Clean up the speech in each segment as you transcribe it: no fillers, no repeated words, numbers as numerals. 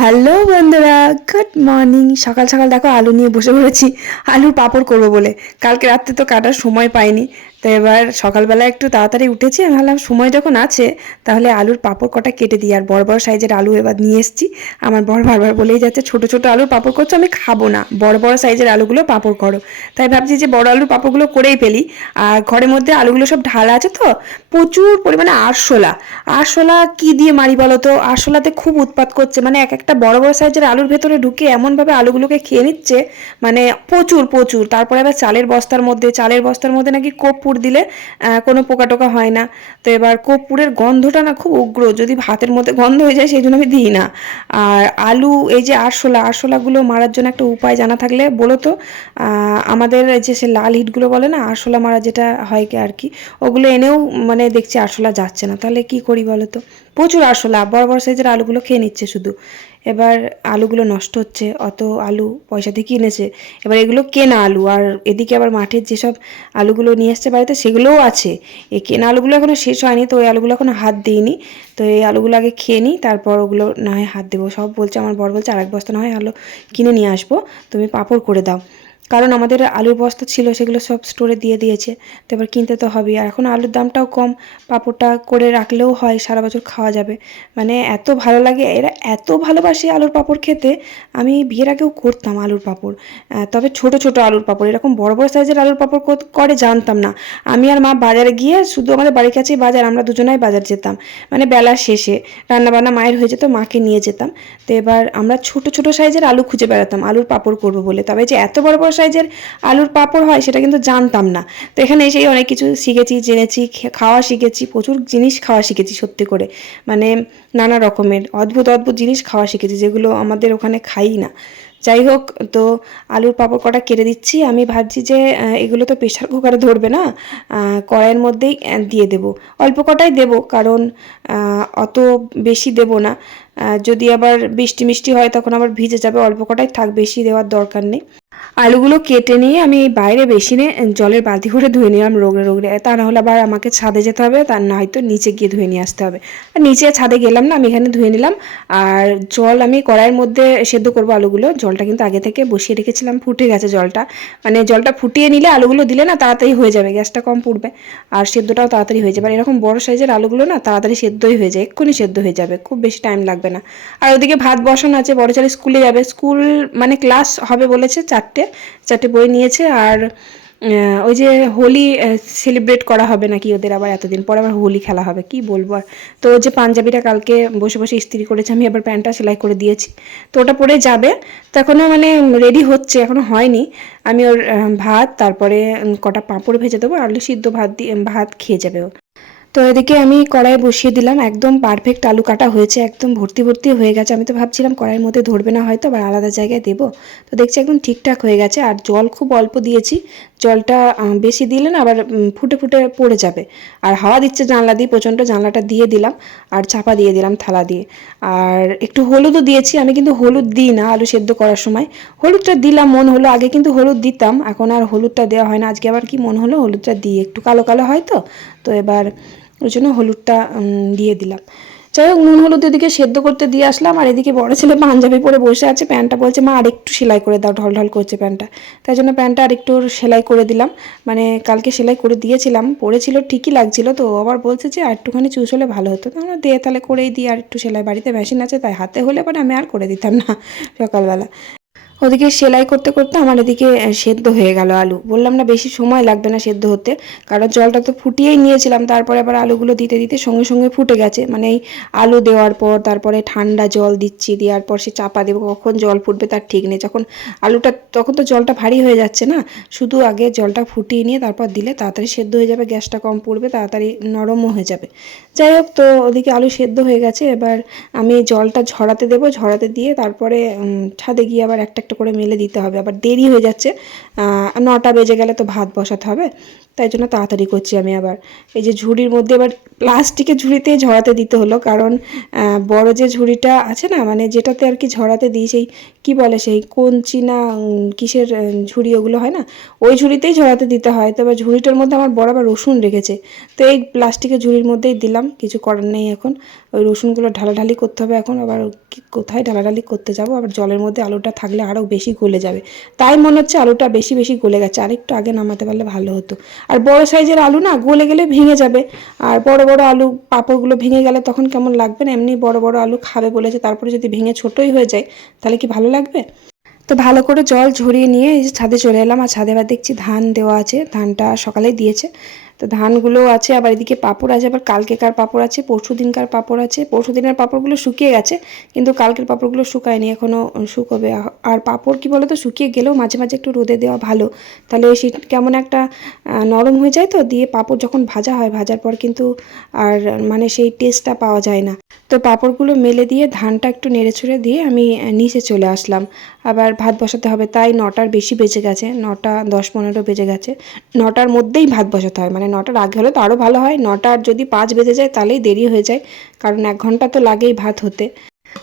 Hello বন্ধুরা, good morning. সকাল সকাল দেখো আলু নিয়ে বসে পড়েছি আলুর পাঁপড় করবো বলে। কালকে রাত্রে তো কাটার সময় পাইনি, তো এবার সকালবেলা একটু তাড়াতাড়ি উঠেছি। আমি ভাবলাম সময় যখন আছে তাহলে আলুর পাঁপড় কটা কেটে দিই। আর বড় বড় সাইজের আলু এবার নিয়ে এসেছি। আমার বড় বারবার বলেই যাচ্ছে ছোট ছোট আলুর পাঁপড় করছো, আমি খাবো না, বড় বড় সাইজের আলুগুলো পাঁপড় করো। তাই ভাবছি যে বড় আলুর পাঁপড়গুলো করেই ফেলি। আর ঘরের মধ্যে আলুগুলো সব ঢালা আছে, তো প্রচুর পরিমাণে আরশোলা। আরশোলা কি দিয়ে মারি বলো তো? আরশোলাতে খুব উৎপাত করছে, মানে এক একটা বড় বড় সাইজের আলুর ভেতরে ঢুকে এমনভাবে আলুগুলোকে খেয়ে নিচ্ছে, মানে প্রচুর প্রচুর। তারপরে আবার চালের বস্তার মধ্যে নাকি কর্পূর দিলে কোনো পোকা টোকা হয় না। তো এবার কর্পূরের গন্ধটা না খুব উগ্র, যদি ভাতের মধ্যে গন্ধ হয়ে যায় সেই জন্য আমি দিই না। আর আলু, এই যে আরশোলাগুলো মারার জন্য একটা উপায় জানা থাকলে বলো তো। আমাদের যে সে লাল হিটগুলো বলে না, আরশোলা মারা যেটা হয় কি আর কি, ওগুলো এনেও মানে দেখছি আরশোলা যাচ্ছে না। তাহলে কি করি বলো তো? প্রচুর আরশোলা, বড় বড় সাইজের আলুগুলো খেয়ে নিচ্ছে শুধু। এবার আলুগুলো নষ্ট হচ্ছে, অত আলু পয়সা দিয়ে কিনেছে, এবার এগুলো কেনা আলু। আর এদিকে আবার মাঠের যেসব আলুগুলো নিয়ে আসছে বাড়িতে সেগুলোও আছে। এই কেনা আলুগুলো এখনও শেষ হয়নি, তো ওই আলুগুলো এখনও হাত দিইনি। তো এই আলুগুলো আগে খেয়ে নিই, তারপর ওগুলো না হয় হাত দেবো। সব বলছে, আমার বর বলছে আরেক বস্তা না হয় আলু কিনে নিয়ে আসবো, তুমি পাঁপড় করে দাও। কারণ আমাদের আলুর বস্তা ছিল, সেগুলো সব স্টোরে দিয়ে দিয়েছে। তো এবার কিনতে তো হবেই। আর এখন আলুর দামটাও কম, পাঁপড়টা করে রাখলেও হয়, সারা বছর খাওয়া যাবে। মানে এত ভালো লাগে, এরা এত ভালোবাসে আলুর পাঁপড় খেতে। আমি বিয়ের আগেও করতাম আলুর পাঁপড়, তবে ছোট ছোট আলুর পাঁপড়। এরকম বড় বড় সাইজের আলুর পাঁপড় করে জানতাম না। আমি আর মা বাজারে গিয়ে, শুধু আমাদের বাড়ির কাছেই বাজার, আমরা দুজনাই বাজার যেতাম। মানে বেলার শেষে রান্নাবান্না মায়ের হয়ে যেত, মাকে নিয়ে যেতাম। তো এবার আমরা ছোট ছোট সাইজের আলু খুঁজে বেড়াতাম আলুর পাঁপড় করবো বলে। তবে যে এত বড় বড় সাইজের আলুর পাঁপড় হয় সেটা কিন্তু জানতাম না। তো এখানে এসেই অনেক কিছু শিখেছি, জেনেছি, খাওয়া শিখেছি, প্রচুর জিনিস খাওয়া শিখেছি সত্যি করে। মানে নানা রকমের অদ্ভুত অদ্ভুত জিনিস খাওয়া শিখেছি, যেগুলো আমাদের ওখানে খাই না। যাই হোক, তো আলুর পাঁপড় কটা কেটে দিচ্ছি। আমি ভাবছি যে এগুলো তো প্রেশার কুকারে ধরবে না, কড়াইয়ের মধ্যেই দিয়ে দেব। অল্প কটাই দেব, কারণ অত বেশি দেব না। যদি আবার বৃষ্টি মিষ্টি হয় তখন আবার ভিজে যাবে। অল্প কটাই থাক, বেশি দেওয়ার দরকার নেই। আলুগুলো কেটে নিয়ে আমি বাইরে বেসিনে জলের বালতি করে ধুয়ে নিলাম রোগড়ে রোগড়ে। তা না হলে আবার আমাকে ছাদে যেতে হবে, তার না হয়তো নিচে গিয়ে ধুয়ে নিয়ে আসতে হবে। আর নিচে ছাদে গেলাম না, আমি এখানে ধুয়ে নিলাম। আর জল আমি কড়াইয়ের মধ্যে সেদ্ধ করবো আলুগুলো। জলটা কিন্তু আগে থেকে বসিয়ে রেখেছিলাম, ফুটে গেছে জলটা। মানে জলটা ফুটিয়ে নিলে আলুগুলো দিলে না তাড়াতাড়ি হয়ে যাবে, গ্যাসটা কম পুড়বে, আর সেদ্ধটাও তাড়াতাড়ি হয়ে যাবে। আর এরকম বড় সাইজের আলুগুলো না তাড়াতাড়ি সেদ্ধই হয়ে যায়, এক্ষুনি সেদ্ধ হয়ে যাবে, খুব বেশি টাইম লাগবে না। আর ওদিকে ভাত বসানো আছে, বড় ছেলে স্কুলে যাবে। স্কুল মানে ক্লাস হবে বলেছে, চারটে বই নিয়েছে। আর ওই যে হোলি সেলিব্রেট করা হবে নাকি ওদের, আবার এতদিন পর আবার হোলি খেলা হবে, কি বলবো আর। তো যে পাঞ্জাবিটা কালকে বসে বসে ইস্ত্রি করেছে, আমি আবার প্যান্টটা সেলাই করে দিয়েছি, তো ওটা পরে যাবে। তো এখনও মানে রেডি হচ্ছে, এখনও হয়নি। আমি ওর ভাত, তারপরে কটা পাঁপড় ভেজে দেবো, আলু সিদ্ধ ভাত খেয়ে যাবে ও। তো এদিকে আমি কড়াই বসিয়ে দিলাম, একদম পারফেক্ট আলু কাটা হয়েছে, একদম ভর্তি ভর্তি হয়ে গেছে। আমি তো ভাবছিলাম কড়াইয়ের মধ্যে ধরবে না, হয়তো আবার আলাদা জায়গায় দেবো। তো দেখছি একদম ঠিকঠাক হয়ে গেছে। আর জল খুব অল্প দিয়েছি, জলটা বেশি দিলে না আবার ফুটে ফুটে পড়ে যাবে। আর হাওয়া দিচ্ছে জানলা দিয়ে প্রচণ্ড, জানলাটা দিয়ে দিলাম আর চাপা দিয়ে দিলাম থালা দিয়ে। আর একটু হলুদও দিয়েছি, আমি কিন্তু হলুদ দিই না আলু সেদ্ধ করার সময়। হলুদটা দিলাম মন হলো, আগে কিন্তু হলুদ দিতাম, এখন আর হলুদটা দেওয়া হয় না। আজকে আবার কি মন হলো হলুদটা দিই, একটু কালো কালো হয় তো, তো এবার ওই জন্য হলুদটা দিয়ে দিলাম। যাই হোক, নুন হলুদ এদিকে সেদ্ধ করতে দিয়ে আসলাম। আর এদিকে বড় ছেলে পাঞ্জাবি পরে বসে আছে, প্যান্টটা বলছে মা আরেকটু সেলাই করে দাও, ঢল ঢল করছে প্যান্টটা। তাই জন্য প্যান্টটা আরেকটু সেলাই করে দিলাম। মানে কালকে সেলাই করে দিয়েছিলাম, পরেছিল ঠিকই লাগছিল, তো আবার বলছে যে আর একটুখানি চুষ হলে ভালো হতো। তো আমরা দিয়ে তাহলে করেই দিই, আর একটু সেলাই, বাড়িতে মেশিন আছে তাই, হাতে হলে পরে আমি আর করে দিতাম না সকালবেলা। ওদিকে সেলাই করতে করতে আমার এদিকে সেদ্ধ হয়ে গেল আলু। বললাম না বেশি সময় লাগবে না সেদ্ধ হতে, কারণ জলটা তো ফুটিয়েই নিয়েছিলাম। তারপরে আবার আলুগুলো দিতে দিতে সঙ্গে সঙ্গে ফুটে গেছে। মানে এই আলু দেওয়ার পর তারপরে ঠান্ডা জল দিচ্ছি, দেওয়ার পর সে চাপা দেবো, কখন জল ফুটবে তার ঠিক নেই। যখন আলুটা, তখন তো জলটা ভারী হয়ে যাচ্ছে না, শুধু আগে জলটা ফুটিয়ে নিয়ে তারপর দিলে তাড়াতাড়ি সেদ্ধ হয়ে যাবে, গ্যাসটা কম পড়বে, তাড়াতাড়ি নরমও হয়ে যাবে। যাই হোক, তো ওদিকে আলু সেদ্ধ হয়ে গেছে। এবার আমি জলটা ঝরাতে দেবো, ঝরাতে দিয়ে তারপরে ছাদে গিয়ে আবার একটা একটা করে মেলে দিতে হবে, আবার দেরি হয়ে যাচ্ছে। 9টা বেজে গেলে তো ভাত বসাতে হবে, তাই জন্য তাড়াতাড়ি করছি আমি। আবার এই যে ঝুড়ির মধ্যে, এবার প্লাস্টিকের ঝুড়িতেই ঝরাতে দিতে হলো, কারণ বড় যে ঝুড়িটা আছে না, মানে যেটাতে আর কি ঝরাতে দিই, সেই কি বলে, সেই কঞ্চি না কিসের ঝুড়ি ওগুলো হয় না, ওই ঝুড়িতেই ঝরাতে দিতে হয়। তো এবার ঝুড়িটার মধ্যে আমার বড় আবার রসুন রেখেছে, তো এই প্লাস্টিকের ঝুড়ির মধ্যেই দিলাম, কিছু করার নেই এখন। ওই রসুনগুলো ঢালাঢালি করতে হবে এখন, আবার কোথায় ঢালাঢালি করতে যাব, আবার জলের মধ্যে আলুটা থাকলে আরও বেশি গলে যাবে। তাই মনে হচ্ছে আলুটা বেশি বেশি গলে গেছে, আর একটু আগে নামাতে পারলে ভালো হতো। আর বড় সাইজের আলু না গলে গেলে ভেঙে যাবে, আর বড় বড় আলু পাঁপড়গুলো ভেঙে গেলে তখন কেমন লাগবে না। এমনি বড় বড় আলু খাবে বলেছে, তারপরে যদি ভেঙে ছোটোই হয়ে যায় তাহলে কি ভালো লাগবে? তো ভালো করে জল ঝরিয়ে নিয়ে এই যে ছাদে চলে এলাম। আর ছাদে আবার দেখছি ধান দেওয়া আছে, ধানটা সকালেই দিয়েছে। তো ধানগুলো আছে, আবার এদিকে পাঁপড় আছে, আবার কালকেকার পাঁপড় আছে, পরশু দিনকার পাঁপড় আছে। পরশু দিনের পাঁপড়গুলো শুকিয়ে গেছে, কিন্তু কালকের পাঁপড়গুলো শুকায়নি, এখনও শুকোবে। আর পাঁপড় কী বলো তো, শুকিয়ে গেলেও মাঝে মাঝে একটু রোদে দেওয়া ভালো, তাহলে শীত কেমন একটা নরম হয়ে যায়। তো দিয়ে পাঁপড় যখন ভাজা হয়, ভাজার পর কিন্তু আর মানে সেই টেস্টটা পাওয়া যায় না। তো পাঁপড়গুলো মেলে দিয়ে ধানটা একটু নেড়ে ছুড়ে দিয়ে আমি নিচে চলে আসলাম। আবার ভাত বসাতে হবে, তাই 9টার বেশি বেজে গেছে, 9টা 10-15 বেজে গেছে। 9টার মধ্যেই ভাত বসাতে হয়, মানে 9টার আগে হলে তো আরও ভালো হয়। 9টার যদি 5 বেজে যায় তাহলেই দেরি হয়ে যায়, কারণ 1 ঘন্টা তো লাগেই ভাত হতে।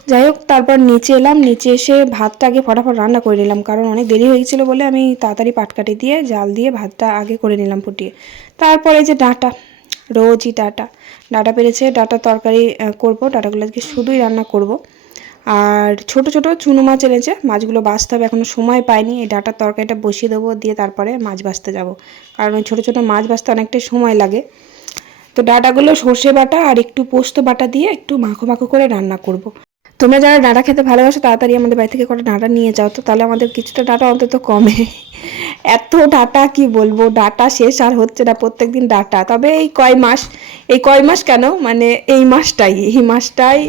যাই হোক, তারপর নিচে এলাম, নিচে এসে ভাতটা আগে ফটাফট রান্না করে নিলাম, কারণ অনেক দেরি হয়ে গেছিলো বলে আমি তাড়াতাড়ি পাটকাঠি দিয়ে জাল দিয়ে ভাতটা আগে করে নিলাম ফুটিয়ে। তারপরে যে ডাঁটা, রোজই ডাঁটা পেরেছে, ডাঁটার তরকারি করব। ডাঁটাগুলো আজকে শুধুই রান্না করব। আর ছোট ছোট চুনো মাছ এনেছে, মাছগুলো বাছতে হবে, এখনও সময় পাইনি। এই ডাঁটার তরকারিটা বসিয়ে দেবো, দিয়ে তারপরে মাছ বাছতে যাব, কারণ ওই ছোটো ছোটো মাছ বাছতে অনেকটাই সময় লাগে। তো ডাঁটাগুলো সর্ষে বাটা আর একটু পোস্ত বাটা দিয়ে একটু মাখো মাখো করে রান্না করব। তোমরা যারা ডাঁটা খেতে ভালোবাসো তাড়াতাড়ি আমাদের বাড়ি থেকে কটা ডাঁটা নিয়ে যাও, তো তাহলে আমাদের কিছুটা ডাঁটা অন্তত কমে। এত ডাঁটা কি বলবো, ডাঁটা শেষ আর হচ্ছে না, প্রত্যেকদিন ডাঁটা। তবে এই কয় মাস কেন, মানে এই মাসটাই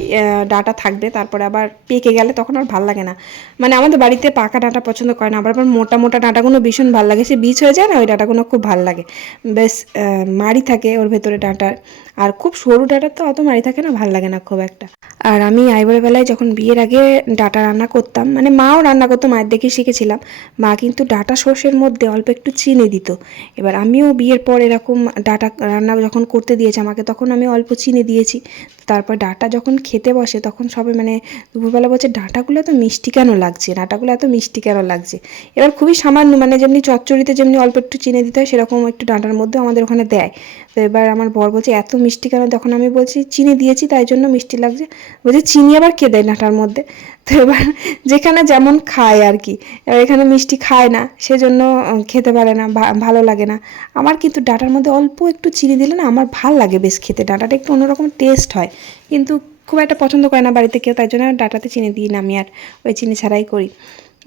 ডাঁটা থাকবে, তারপরে আবার পেকে গেলে তখন আর ভাল লাগে না। মানে আমাদের বাড়িতে পাকা ডাঁটা পছন্দ করে না, আবার মোটা মোটা ডাঁটাগুলো ভীষণ ভাল লাগে, সে বীজ হয়ে যায় না, ওই ডাঁটাগুলো খুব ভাল লাগে, বেশ মাড়ি থাকে ওর ভেতরে ডাঁটার। আর খুব সরু ডাঁটার তো অত মাড়ি থাকে না, ভাল লাগে না খুব একটা। আর আমি আইবুড়ো বেলায় যখন বিয়ের আগে ডাঁটা রান্না করতাম, মানে মাও রান্না করতো, মায়ের দেখে শিখেছিলাম। মা কিন্তু ডাঁটা সর্ষের মধ্যে অল্প একটু চিনি দিত। এবার আমিও বিয়ের পর এরকম ডাঁটা রান্না যখন করতে দিয়েছে আমাকে, তখন আমি অল্প চিনি দিয়েছি। তারপর ডাঁটা যখন খেতে বসে তখন সবাই মানে দুপুরবেলা বলছে, ডাঁটাগুলো এত মিষ্টি কেন লাগছে, ডাঁটাগুলো এত মিষ্টি কেন লাগছে। এবার খুবই সামান্য, মানে যেমনি চচ্চড়িতে যেমনি অল্প একটু চিনি দিতে হয়, সেরকম একটু ডাঁটার মধ্যেও আমাদের ওখানে দেয়। তো এবার আমার বর বলছে এত মিষ্টি কেন, তখন আমি বলছি চিনি দিয়েছি তাই জন্য মিষ্টি লাগছে। বলছে চিনি আবার কে দেয় ডাঁটার মধ্যে? তো এবার যেখানে যেমন খায় আর কি, এবার এখানে মিষ্টি খায় না, সেজন্য খেতে পারে না, ভালো লাগে না। আমার কিন্তু ডাঁটার মধ্যে অল্প একটু চিনি দিলে না আমার ভাল লাগে বেশ খেতে, ডাঁটাটা একটু অন্যরকম টেস্ট হয়। কিন্তু খুব একটা পছন্দ করে না বাড়িতে কেউ, তাই জন্য ডাঁটাতে চিনি দিই না আমি, আর ওই চিনি ছাড়াই করি।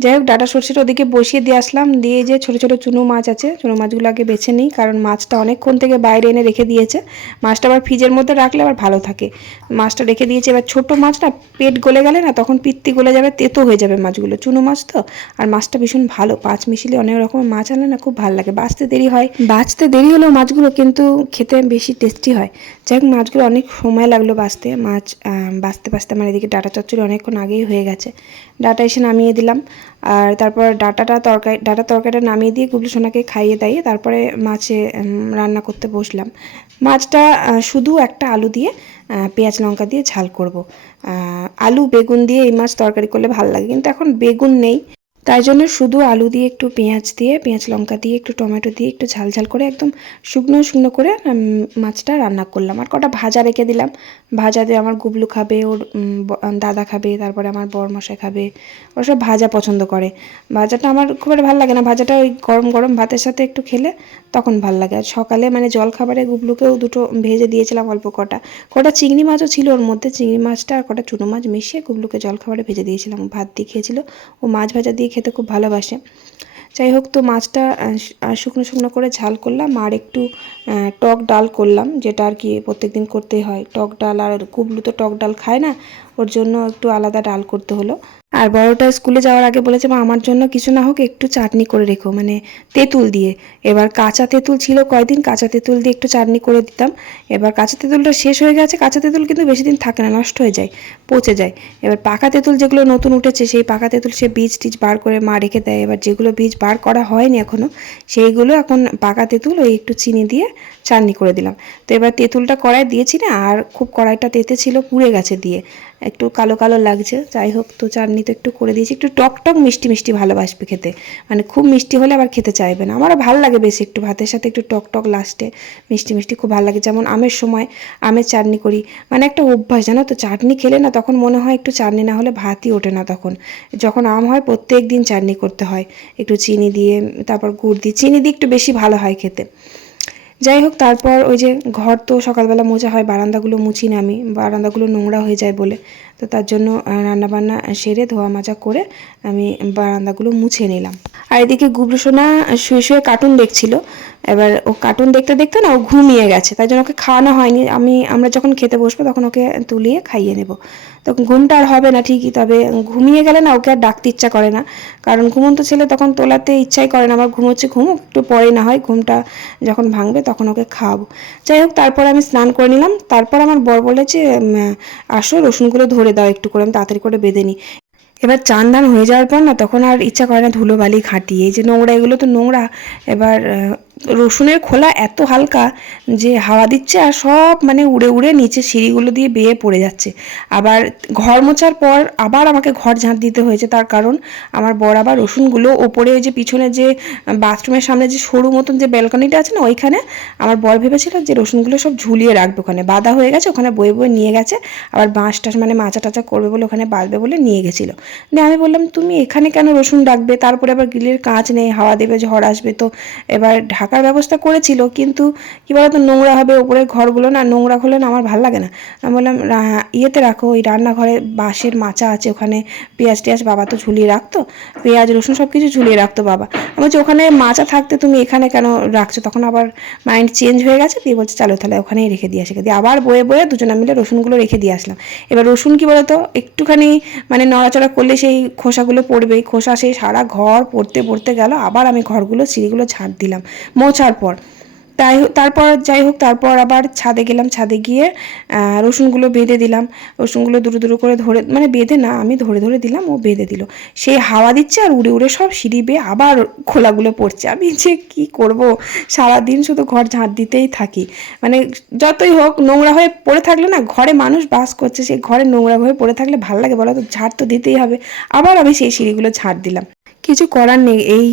যাই হোক, ডাঁটা সর্ষেটা ওদিকে বসিয়ে দিয়ে আসলাম, দিয়ে যে ছোটো ছোটো চুনো মাছ আছে, চুনো মাছগুলো আগে বেছে নিই, কারণ মাছটা অনেকক্ষণ থেকে বাইরে এনে রেখে দিয়েছে। মাছটা আবার ফ্রিজের মধ্যে রাখলে আবার ভালো থাকে। মাছটা রেখে দিয়েছে, এবার ছোটো মাছ না পেট গলে গেলে না তখন পিত্তি গলে যাবে, তেতো হয়ে যাবে মাছগুলো, চুনো মাছ তো। আর মাছটা ভীষণ ভালো, 5 মিশিলে অনেক রকমের মাছ আনলে না খুব ভালো লাগে। বাঁচতে দেরি হলেও মাছগুলো কিন্তু খেতে বেশি টেস্টি হয়। যাই হোক, মাছগুলো অনেক সময় লাগলো বাঁচতে, মাছ বাঁচতে আমার এদিকে ডাঁটা চচ্চড়ি অনেকক্ষণ আগেই হয়ে গেছে। ডাঁটা এসে নামিয়ে দিলাম, আর তারপর ডাঁটার তরকারিটা নামিয়ে দিয়ে গুবলু সোনাকে খাইয়ে দাইয়ে তারপরে মাছে রান্না করতে বসলাম। মাছটা শুধু একটা আলু দিয়ে পেঁয়াজ লঙ্কা দিয়ে ঝাল করব। আলু বেগুন দিয়ে এই মাছ তরকারি করলে ভালো লাগে, কিন্তু এখন বেগুন নেই, তাই জন্য শুধু আলু দিয়ে একটু পেঁয়াজ লঙ্কা দিয়ে একটু টমেটো দিয়ে একটু ঝাল ঝাল করে একদম শুকনো শুকনো করে মাছটা রান্না করলাম। আর কটা ভাজা রেখে দিলাম, ভাজা দিয়ে আমার গুবলু খাবে, ওর দাদা খাবে, তারপরে আমার বরমশাই খাবে, ওরা সব ভাজা পছন্দ করে। ভাজাটা আমার খুব একটা ভালো লাগে না, ভাজাটা ওই গরম গরম ভাতের সাথে একটু খেলে তখন ভালো লাগে। আর সকালে মানে জল খাবারে গুবলুকেও দুটো ভেজে দিয়েছিলাম, অল্প কটা চিংড়ি মাছও ছিল ওর মধ্যে, চিংড়ি মাছটা আর কটা চুনো মাছ মিশিয়ে গুবলুকে জল খাবারে ভেজে দিয়েছিলাম, ভাত দিয়ে খেয়েছিল, ও মাছ ভাজা দিয়ে খেতে খুব ভালোবাসে। যাই হোক, তো মাছটা শুকনো শুকনো করে ঝাল করলাম, আর একটু টক ডাল করলাম, যেটা আর কি প্রত্যেকদিন করতেই হয় টক ডাল। আর গুবলু তো টক ডাল খায় না, ওর জন্য একটু আলাদা ডাল করতে হলো। আর বড়টা স্কুলে যাওয়ার আগে বলেছে, মা আমার জন্য কিছু না হোক একটু চাটনি করে রেখো, মানে তেঁতুল দিয়ে। এবার কাঁচা তেঁতুল ছিল কয়দিন, কাঁচা তেঁতুল দিয়ে একটু চাটনি করে দিতাম। এবার কাঁচা তেঁতুলটা শেষ হয়ে গেছে, কাঁচা তেঁতুল কিন্তু বেশি দিন থাকে না, নষ্ট হয়ে যায়, পচে যায়। এবার পাকা তেঁতুল যেগুলো নতুন উঠেছে, সেই পাকা তেঁতুল সে বীজ টিজ বার করে মা রেখে দেয়। এবার যেগুলো বীজ বার করা হয়নি এখনও, সেইগুলো এখন পাকা তেঁতুল ওই একটু চিনি দিয়ে চাটনি করে দিলাম। তো এবার তেঁতুলটা কড়াই দিয়েছি না, আর খুব কড়াইটা তেতে ছিল, পুড়ে গেছে দিয়ে, একটু কালো কালো লাগছে। যাই হোক, তো চাটনি তো একটু করে দিয়েছি, একটু টক টক মিষ্টি মিষ্টি ভালোবাসবে খেতে, মানে খুব মিষ্টি হলে আবার খেতে চাইবে না। আমারও ভালো লাগে বেশি একটু ভাতের সাথে একটু টক টক লাস্টে মিষ্টি মিষ্টি খুব ভালো লাগে। যেমন আমের সময় আমের চাটনি করি, মানে একটা অভ্যাস জানো তো, চাটনি খেলে না তখন মনে হয় একটু চাটনি না হলে ভাতই ওঠে না। তখন যখন আম হয় প্রত্যেক দিন চাটনি করতে হয়, একটু চিনি দিয়ে, তারপর গুড় দিয়ে, চিনি দিয়ে একটু বেশি ভালো হয় খেতে। যাই হোক, তারপর ওই যে ঘর তো সকালবেলা মোছা হয়, বারান্দাগুলো মুছি না আমি, বারান্দাগুলো নোংরা হয়ে যায় বলে, তো তার জন্য রান্নাবান্না সেরে ধোয়া মাজা করে আমি বারান্দাগুলো মুছে নিলাম। আর এদিকে গুবলু সোনা শুয়ে শুয়ে কার্টুন দেখছিল। এবার ও কার্টুন দেখতে দেখতে না ও ঘুমিয়ে গেছে, তাই জন্য ওকে খাওয়ানো হয়নি। আমরা যখন খেতে বসবো তখন ওকে তুলিয়ে খাইয়ে নেব। তখন ঘুমটা আর হবে না ঠিকই, তবে ঘুমিয়ে গেলে না ওকে আর ডাকতে ইচ্ছা করে না, কারণ ঘুমন্ত ছেলে তখন তোলাতে ইচ্ছাই করে না। আমার ঘুমোচ্ছে, ঘুমুক, একটু পরে না হয় ঘুমটা যখন ভাঙবে তখন ওকে খাওয়াবো। যাই হোক, তারপর আমি স্নান করে নিলাম। তারপর আমার বর বলেছে আসো রসুনগুলো ধরে দাও একটু করে, আমি তাড়াতাড়ি করে বেঁধে নিই। এবার চান ধান হয়ে যাওয়ার পর না তখন আর ইচ্ছা করে না ধুলোবালি ঘাঁটিয়ে, এই যে নোংরা, এগুলো তো নোংরা। এবার রসুনের খোলা এত হালকা যে হাওয়া দিচ্ছে আর সব মানে উড়ে উড়ে নিচে সিঁড়িগুলো দিয়ে বেয়ে পড়ে যাচ্ছে। আবার ঘর মোছার পর আবার আমাকে ঘর ঝাঁট দিতে হয়েছে, তার কারণ আমার বর আবার রসুনগুলো ওপরে ওই যে পিছনে যে বাথরুমের সামনে যে সরু মতন যে ব্যালকনিটা আছে না, ওইখানে আমার বর ভেবেছিল যে রসুনগুলো সব ঝুলিয়ে রাখবে, ওখানে বাঁধা হয়ে গেছে, ওখানে বয়ে বয়ে নিয়ে গেছে। আবার বাঁশ টাস মানে মাচা টাচা করবে বলে ওখানে বাঁধবে বলে নিয়ে গেছিলো। দিয়ে আমি বললাম তুমি এখানে কেন রসুন রাখবে, তারপরে আবার গ্রিলের কাঁচ নেই, হাওয়া দেবে, ঝড় আসবে। তো এবার ঢাকার ব্যবস্থা করেছিল, কিন্তু কী বলতো নোংরা হবে, ওপরের ঘরগুলো না নোংরা হলে না আমার ভালো লাগে না। আমি বললাম ইয়েতে রাখো, ওই রান্নাঘরে বাঁশের মাচা আছে, ওখানে পেঁয়াজ টেয়াজ বাবা তো ঝুলিয়ে রাখতো, পেঁয়াজ রসুন সব কিছু ঝুলিয়ে রাখতো বাবা। আমি বলছি ওখানে মাচা থাকতে তুমি এখানে কেন রাখছো? তখন আবার মাইন্ড চেঞ্জ হয়ে গেছে, দিয়ে বলছে চলো তাহলে ওখানেই রেখে দিয়ে আসি। দিয়ে আবার বয়ে বয়ে দুজনে মিলে রসুনগুলো রেখে দিয়ে আসলাম। এবার রসুন কী বলতো, একটুখানি মানে নড়াচড়া করলে সেই খোসাগুলো পড়বেই, খোসা সেই সারা ঘর পড়তে পড়তে গেল। আবার আমি ঘরগুলো সিঁড়িগুলো ঝাঁট দিলাম মোছার পর। তারপর যাই হোক, তারপর আবার ছাদে গেলাম, ছাদে গিয়ে রসুনগুলো বেঁধে দিলাম। রসুনগুলো দুটো দুটো করে ধরে, মানে বেঁধে না আমি ধরে ধরে দিলাম, ও বেঁধে দিল। সেই হাওয়া দিচ্ছে আর উড়ে উড়ে সব সিঁড়ি বেয়ে আবার খোলাগুলো পড়ছে। আমি যে কী করব, সারাদিন শুধু ঘর ঝাঁট দিতেই থাকি। মানে যতই হোক নোংরা হয়ে পড়ে থাকলে না, ঘরে মানুষ বাস করছে, সেই ঘরে নোংরা হয়ে পড়ে থাকলে ভালো লাগে বলো তো? ঝাঁট তো দিতেই হবে। আবার আমি সেই সিঁড়িগুলো ঝাঁট দিলাম। কিছু করার নেই, এই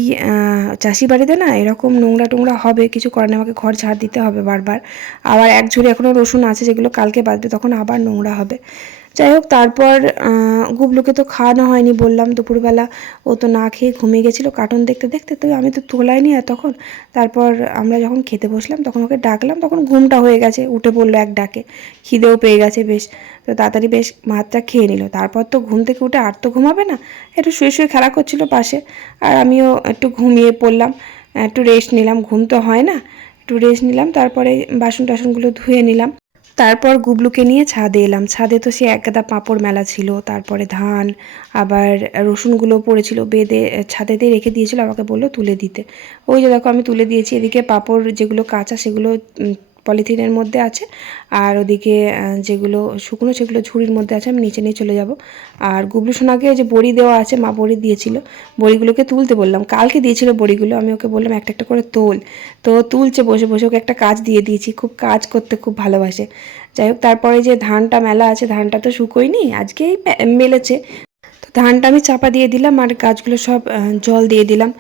চাষি বাড়িতে না এরকম নোংরা টোংরা হবে, কিছু করার নেই, আমাকে ঘর ঝাড় দিতে হবে বারবার। আবার এক ঝুড়ি এখনও রসুন আছে যেগুলো কালকে বাঁধবে, তখন আবার নোংরা হবে। যাই হোক, তারপর গুবলুকে তো খাওয়ানো হয়নি বললাম, দুপুরবেলা ও তো না খেয়ে ঘুমিয়ে গেছিলো কার্টুন দেখতে দেখতে, তো আমি তো তোলাইনি আর তখন। তারপর আমরা যখন খেতে বসলাম তখন ওকে ডাকলাম, তখন ঘুমটা হয়ে গেছে, উঠে পড়লো এক ডাকে, খিদেও পেয়ে গেছে বেশ, তো তাড়াতাড়ি বেশ ভাতটা খেয়ে নিল। তারপর তো ঘুম থেকে উঠে আর তো ঘুমাবে না, একটু শুয়ে শুয়ে খেলা করছিল পাশে, আর আমিও একটু ঘুমিয়ে পড়লাম, একটু রেস্ট নিলাম, ঘুম তো হয় না, একটু রেস্ট নিলাম। তারপরে বাসন টাসনগুলো ধুয়ে নিলাম। তারপর গুবলুকে নিয়ে ছাদে এলাম। ছাদে তো সে একগাদা পাঁপড় মেলা ছিল, তারপরে ধান, আবার রসুনগুলো পড়েছিল বেঁধে ছাদেতেই রেখে দিয়েছিল, আমাকে বললো তুলে দিতে। ওই যে দেখো আমি তুলে দিয়েছি। এদিকে পাঁপড় যেগুলো কাঁচা সেগুলো পলিথিনের মধ্যে আছে, আর ওদিকে যেগুলো শুকনো সেগুলো ঝুড়ির মধ্যে আছে, আমি নিচে নিয়ে চলে যাব। আর গুবলু সোনাকে যে বড়ি দেওয়া আছে, মা বড়ি দিয়েছিল, বড়িগুলোকে তুলতে বললাম, কালকে দিয়েছিল বড়িগুলো, আমি ওকে বললাম একটা একটা করে তোল, তো তুলছে বসে বসে। ওকে একটা কাজ দিয়ে দিয়েছি, খুব কাজ করতে খুব ভালোবাসে। যাই হোক, তারপরে যে ধানটা মেলা আছে, ধানটা তো শুকোয়নি, আজকেই মেলেছে, তো ধানটা আমি চাপা দিয়ে দিলাম আর গাছগুলো সব জল দিয়ে দিলাম।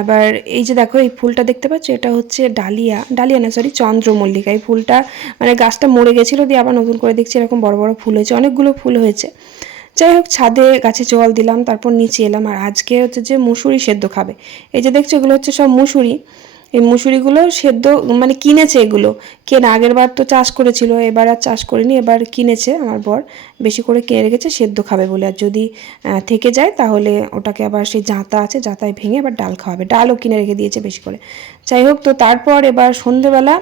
আবার এই যে দেখো এই ফুলটা দেখতে পাচ্ছ, এটা হচ্ছে ডালিয়া, ডালিয়া না সরি চন্দ্রমল্লিকা। এই ফুলটা মানে গাছটা মরে গেছিলো, দিয়ে আবার নতুন করে দেখছি এরকম বড় বড় ফুল হয়েছে, অনেকগুলো ফুল হয়েছে। যাই হোক, ছাদে গাছে জল দিলাম, তারপর নিচে এলাম। আর আজকে হচ্ছে যে মুসুরি সেদ্ধ খাবে, এই যে দেখছো এগুলো হচ্ছে সব মুসুরি। এই মুসুরিগুলো সেদ্ধ মানে কিনেছে, এগুলো কেনা, আগের বার তো চাষ করেছিল, এবার আর চাষ করিনি, এবার কিনেছে আমার বর, বেশি করে কিনে রেখেছে সেদ্ধ খাবে বলে। আর যদি থেকে যায় তাহলে ওটাকে আবার সেই জাঁতা আছে, জাঁতায় ভেঙে আবার ডাল খাওয়াবে, ডালও কিনে রেখে দিয়েছে বেশি করে। যাই হোক, তো তারপর এবার সন্ধেবেলা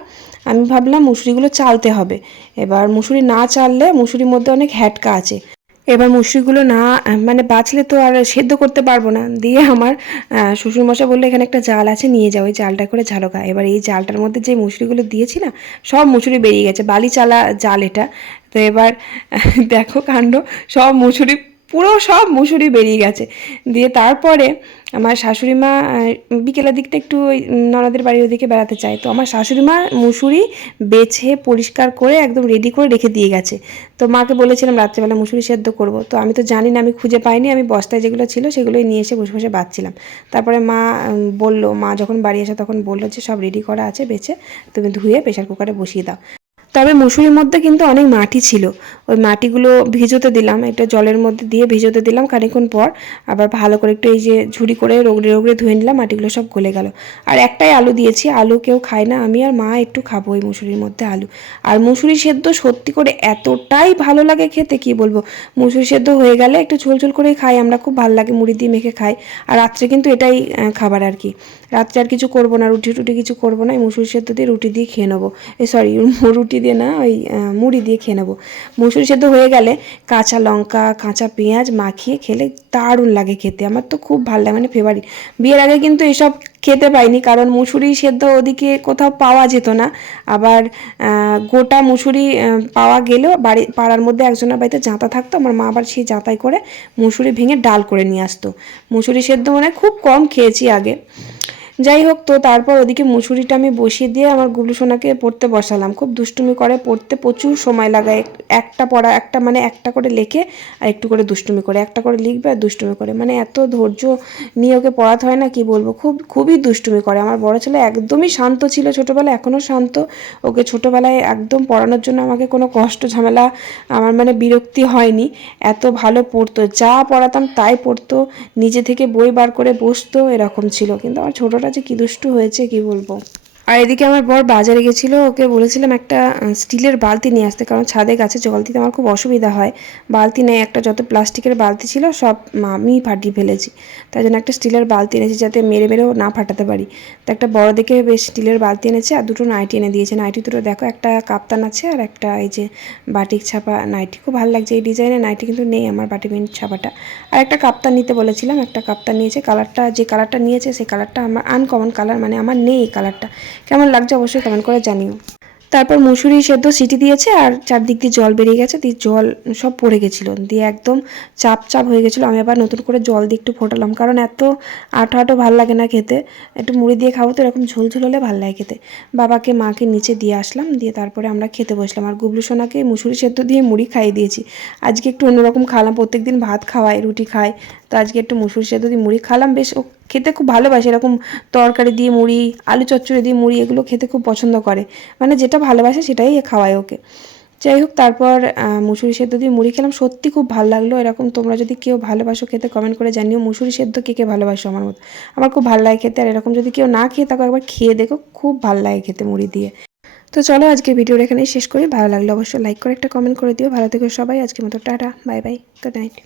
আমি ভাবলাম মুসুরিগুলো চালতে হবে। এবার মুসুরি না চাললে, মুসুরির মধ্যে অনেক হ্যাটকা আছে, এবার মুসুরিগুলো না মানে বাছলে তো আর সেদ্ধ করতে পারবো না। দিয়ে আমার শ্বশুরমশাই বললো এখানে একটা জাল আছে, নিয়ে যাও, ওই জালটা করে ঝালো খা। এবার এই জালটার মধ্যে যে মুসুরিগুলো দিয়েছি না, সব মুসুরি বেরিয়ে গেছে, বালি চালা জাল এটা। তো এবার দেখো কাণ্ড, সব মুসুরি পুরো সব মুসুরি বেরিয়ে গেছে। দিয়ে তারপরে আমার শাশুড়ি মা বিকেলের দিকটা একটু ওই ননদের বাড়ির ওদিকে বেড়াতে চায়, তো আমার শাশুড়ি মা মুসুরি বেছে পরিষ্কার করে একদম রেডি করে রেখে দিয়ে গেছে। তো মাকে বলেছিলাম রাত্রেবেলা মুসুরি সেদ্ধ করব, তো আমি তো জানি না, আমি খুঁজে পাইনি, আমি বস্তায় যেগুলো ছিল সেগুলোই নিয়ে এসে বসে বসে বাঁচছিলাম। তারপরে মা বলল, মা যখন বাড়ি আসে তখন বললো যে সব রেডি করা আছে বেছে, তুমি ধুয়ে প্রেশার কুকারে বসিয়ে দাও। তবে মুসুরির মধ্যে কিন্তু অনেক মাটি ছিল, ওই মাটিগুলো ভিজোতে দিলাম, একটা জলের মধ্যে দিয়ে ভিজোতে দিলাম খানিকক্ষণ পর, আবার ভালো করে একটু এই যে ঝুড়ি করে রগড়ে রগড়ে ধুয়ে নিলাম, মাটিগুলো সব গলে গেল। আর একটাই আলু দিয়েছি, আলু কেউ খায় না, আমি আর মা একটু খাবো ওই মুসুরির মধ্যে আলু। আর মুসুরি সেদ্ধ সত্যি করে এতটাই ভালো লাগে খেতে, কি বলবো। মুসুরি সেদ্ধ হয়ে গেলে একটু ঝোল ঝোল করে খাই আমরা, খুব ভালো লাগে, মুড়ি দিয়ে মেখে খাই। আর রাত্রে কিন্তু এটাই খাবার আর কি, রাত্রে আর কিছু করবো না, রুটি টুটি কিছু করবো না, এই মুসুরি সেদ্ধ দিয়ে রুটি দিয়ে খেয়ে নেবো, সরি রুটি দিয়ে না, ওই মুড়ি দিয়ে খেয়ে নেবো। মুসুরি সেদ্ধ হয়ে গেলে কাঁচা লঙ্কা কাঁচা পেঁয়াজ মাখিয়ে খেলে দারুণ লাগে খেতে, আমার তো খুব ভালো লাগে, মানে ফেভারিট। বিয়ের আগে কিন্তু এসব খেতে পাইনি, কারণ মুসুরি সেদ্ধ ওদিকে কোথাও পাওয়া যেত না। আবার গোটা মুসুরি পাওয়া গেলেও পাড়ার মধ্যে একজনের বাড়িতে জাঁতা থাকতো, আমার মা আবার সেই জাঁতাই করে মুসুরি ভেঙে ডাল করে নিয়ে আসতো। মুসুরি সেদ্ধ মানে খুব কম খেয়েছি আগে। যাই হোক, তো তারপর ওদিকে মুসুরিটা আমি বসিয়ে দিয়ে আমার গুবলু সোনাকে পড়তে বসালাম, খুব দুষ্টুমি করে, পড়তে প্রচুর সময় লাগায়, একটা পড়া একটা মানে একটা করে লেখে আর একটু করে দুষ্টুমি করে, একটা করে লিখবে আর দুষ্টুমি করে, মানে এত ধৈর্য নিয়ে ওকে পড়াতে হয় না, কি বলবো, খুবই দুষ্টুমি করে। আমার বড় ছেলে একদমই শান্ত ছিল ছোটোবেলায়, এখনও শান্ত, ওকে ছোটোবেলায় একদম পড়ানোর জন্য আমাকে কোনো কষ্ট ঝামেলা, আমার মানে বিরক্তি হয়নি, এত ভালো পড়তো, যা পড়াতাম তাই পড়তো, নিজে থেকে বই বার করে বসতো, এরকম ছিল। কিন্তু আমার ছোটোটা যে কী দুষ্টু হয়েছে কি বলবো। আর এদিকে আমার বর বাজারে গেছিলো, ওকে বলেছিলাম একটা স্টিলের বালতি নিয়ে আসতে, কারণ ছাদে গাছে জল দিতে আমার খুব অসুবিধা হয়, বালতি নেই একটা, যত প্লাস্টিকের বালতি ছিল সব আমি ফাটিয়ে ফেলেছি, তাই জন্য একটা স্টিলের বালতি এনেছি যাতে মেরে মেরেও না ফাটাতে পারি। তো একটা বড় দেখে বেশ স্টিলের বালতি এনেছে, আর দুটো নাইটি এনে দিয়েছে, নাইটি দুটো দেখো, একটা কাপ্তান আছে আর একটা এই যে বাটিক ছাপা নাইটি, খুব ভালো লাগছে এই ডিজাইনের নাইটি, কিন্তু নেই আমার বাটিক ছাপাটা। আর একটা কাপ্তান নিতে বলেছিলাম, একটা কাপ্তান নিয়েছে, কালারটা যে কালারটা নিয়েছে সেই কালারটা আমার আনকমন কালার, মানে আমার নেই এই কালারটা, কেমন লাগছে অবশ্যই কমেন্ট করে জানিও। তারপর মুসুরি সেদ্ধ সিটি দিয়েছে আর চারদিক দিয়ে জল বেরিয়ে গেছে, দিয়ে জল সব পড়ে গেছিলো, দিয়ে একদম চাপ চাপ হয়ে গেছিলো। আমি আবার নতুন করে জল দিয়ে একটু ফোটালাম, কারণ এত আঠো আঠো ভালো লাগে না খেতে, একটু মুড়ি দিয়ে খাবো তো, এরকম ঝোল ঝোল হলে ভালো লাগে খেতে। বাবাকে মাকে নিচে দিয়ে আসলাম, দিয়ে তারপরে আমরা খেতে বসলাম, আর গুবলু সোনাকে মুসুরি সেদ্ধ দিয়ে মুড়ি খাইয়ে দিয়েছি। আজকে একটু অন্যরকম খাওয়ালাম, প্রত্যেকদিন ভাত খাওয়াই, রুটি খাই, তো আজকে একটু মুসুরি সেদ্ধ দিয়ে মুড়ি খাওয়ালাম, বেশ ও খেতে খুব ভালোবাসে, এরকম তরকারি দিয়ে মুড়ি, আলু চচ্চড়ি দিয়ে মুড়ি, এগুলো খেতে খুব পছন্দ করে, মানে যেটা ভালোবাসে সেটাই খাওয়ায় ওকে। যাই হোক, তারপর মুসুরি সেদ্ধ দিয়ে মুড়ি খেলাম, সত্যি খুব ভালো লাগলো। এরকম তোমরা যদি কেউ ভালোবাসো খেতে কমেন্ট করে জানিও, মুসুরি সেদ্ধ কে কে ভালোবাসো আমার মতো, আমার খুব ভালো লাগে খেতে। আর এরকম যদি কেউ না খেয়ে থাকো একবার খেয়ে দেখো, খুব ভালো লাগে খেতে মুড়ি দিয়ে। তো চলো আজকে ভিডিওটা এখানেই শেষ করি, ভালো লাগলে অবশ্যই লাইক করে একটা কমেন্ট করে দিও। ভালো থেকো সবাই, আজকের মতো tata, bye bye, good night.